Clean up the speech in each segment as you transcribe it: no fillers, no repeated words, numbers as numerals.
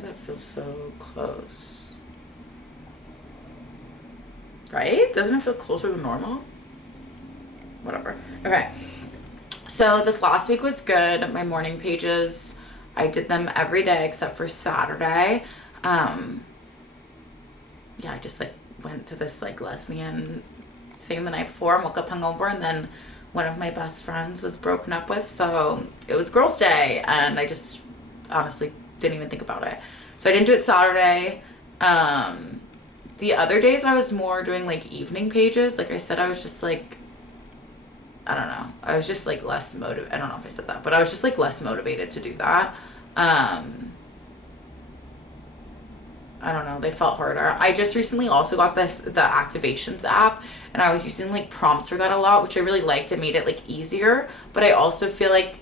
does that feel so close? Right? Doesn't it feel closer than normal? Whatever. Okay. So this last week was good. My morning pages, I did them every day except for Saturday. Yeah, I just like went to this like lesbian thing the night before and woke up hungover, and then one of my best friends was broken up with, so it was girls' day, and I just honestly didn't even think about it. So I didn't do it Saturday. The other days I was more doing like evening pages. Like I said, I was just like, I don't know. I was just like less motivated. I don't know if I said that, but I was just like less motivated to do that. I don't know, they felt harder. I just recently also got the activations app, and I was using like prompts for that a lot, which I really liked. It made it like easier, but I also feel like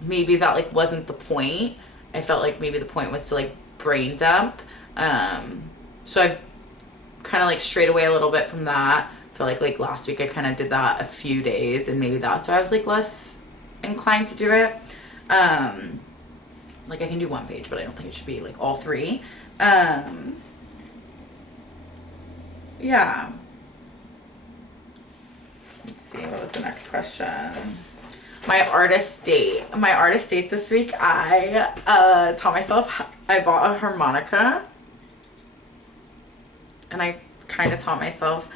maybe that like wasn't the point. I felt like maybe the point was to like brain dump. So I've kind of like strayed away a little bit from that. I feel like last week I kind of did that a few days, and maybe that's why I was like less inclined to do it. Like I can do one page, but I don't think it should be like all three. Yeah. Let's see, what was the next question? My artist date this week, I taught myself, I bought a harmonica, and I kind of taught myself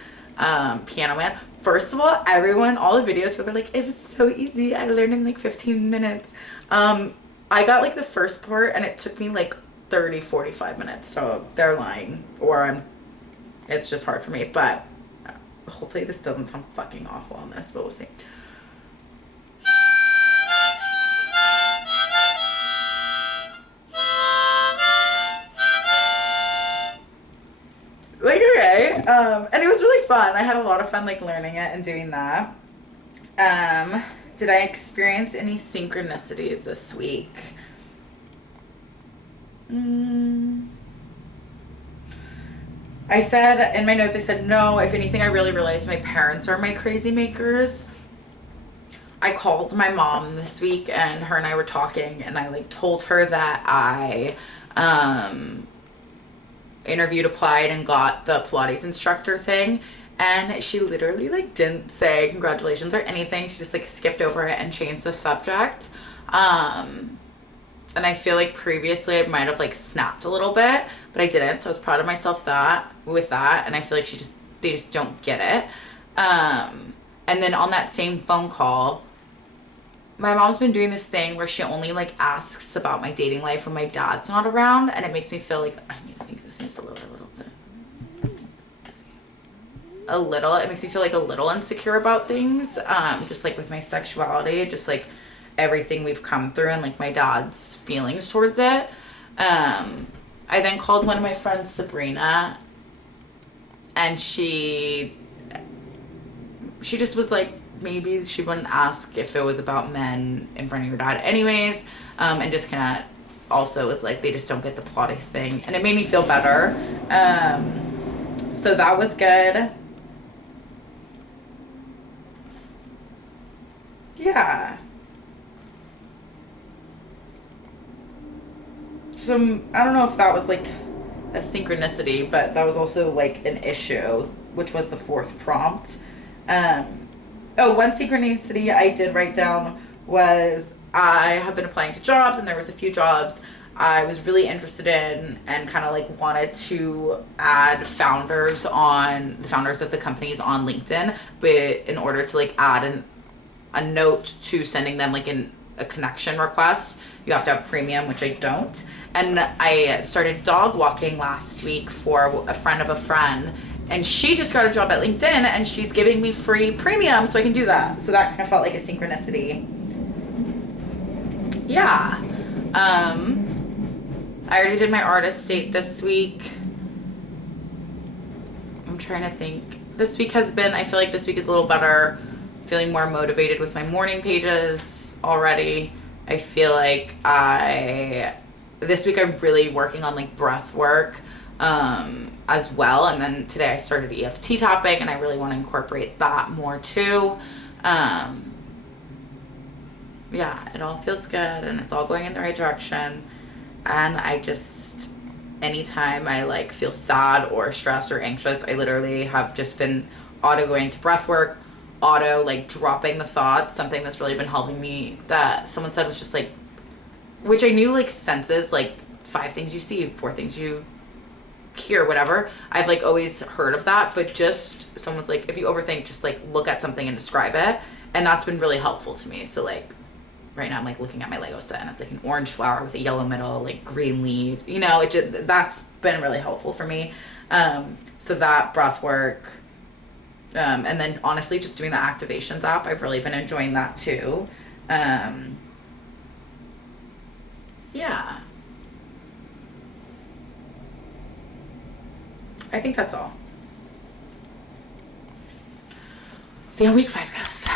Piano Man. First of all, all the videos were like, it was so easy, I learned in like 15 minutes. I got like the first part and it took me like 30-45 minutes, so they're lying, or it's just hard for me. But hopefully this doesn't sound fucking awful on this, but we'll see. Like, okay. And it was really fun. I had a lot of fun like learning it and doing that. Did I experience any synchronicities this week? I said in my notes, I said no. If anything, I really realized my parents are my crazy makers. I called my mom this week, and her and I were talking, and I like told her that I interviewed, applied, and got the Pilates instructor thing. And she literally like didn't say congratulations or anything. She just like skipped over it and changed the subject. And I feel like previously I might have like snapped a little bit, but I didn't. So I was proud of myself with that. And I feel like they just don't get it. And then on that same phone call, my mom's been doing this thing where she only like asks about my dating life when my dad's not around. And it makes me feel like, I think this needs to lower a little bit. It makes me feel like a little insecure about things, just like with my sexuality, just like everything we've come through, and like my dad's feelings towards it. I then called one of my friends, Sabrina, and she just was like, maybe she wouldn't ask if it was about men in front of your dad anyways, and just kind of also was like, they just don't get the Pilates thing, and it made me feel better. So that was good. Yeah. So I don't know if that was like a synchronicity, but that was also like an issue, which was the fourth prompt. One synchronicity I did write down was I have been applying to jobs, and there was a few jobs I was really interested in and kind of like wanted to add the founders of the companies on LinkedIn, but in order to like add a note to sending them like a connection request, you have to have premium, which I don't. And I started dog walking last week for a friend of a friend, and she just got a job at LinkedIn, and she's giving me free premium so I can do that. So that kind of felt like a synchronicity. Yeah. I already did my artist date this week. I'm trying to think. I feel like this week is a little better. Feeling more motivated with my morning pages already. I feel like this week I'm really working on like breath work as well. And then today I started EFT tapping, and I really want to incorporate that more too. Yeah, it all feels good, and it's all going in the right direction. And I just, anytime I like feel sad or stressed or anxious, I literally have just been auto going to breath work, auto like dropping the thoughts. Something that's really been helping me that someone said was just like, which I knew like senses, like 5 things you see, 4 things you hear, whatever. I've like always heard of that, but just someone's like, if you overthink, just like look at something and describe it. And that's been really helpful to me. So like right now I'm like looking at my Lego set and it's like an orange flower with a yellow middle, like green leaf, you know, it just, that's been really helpful for me. So that breath work, and then honestly just doing the activations app, I've really been enjoying that too. Yeah, I think that's all. See how week 5 goes.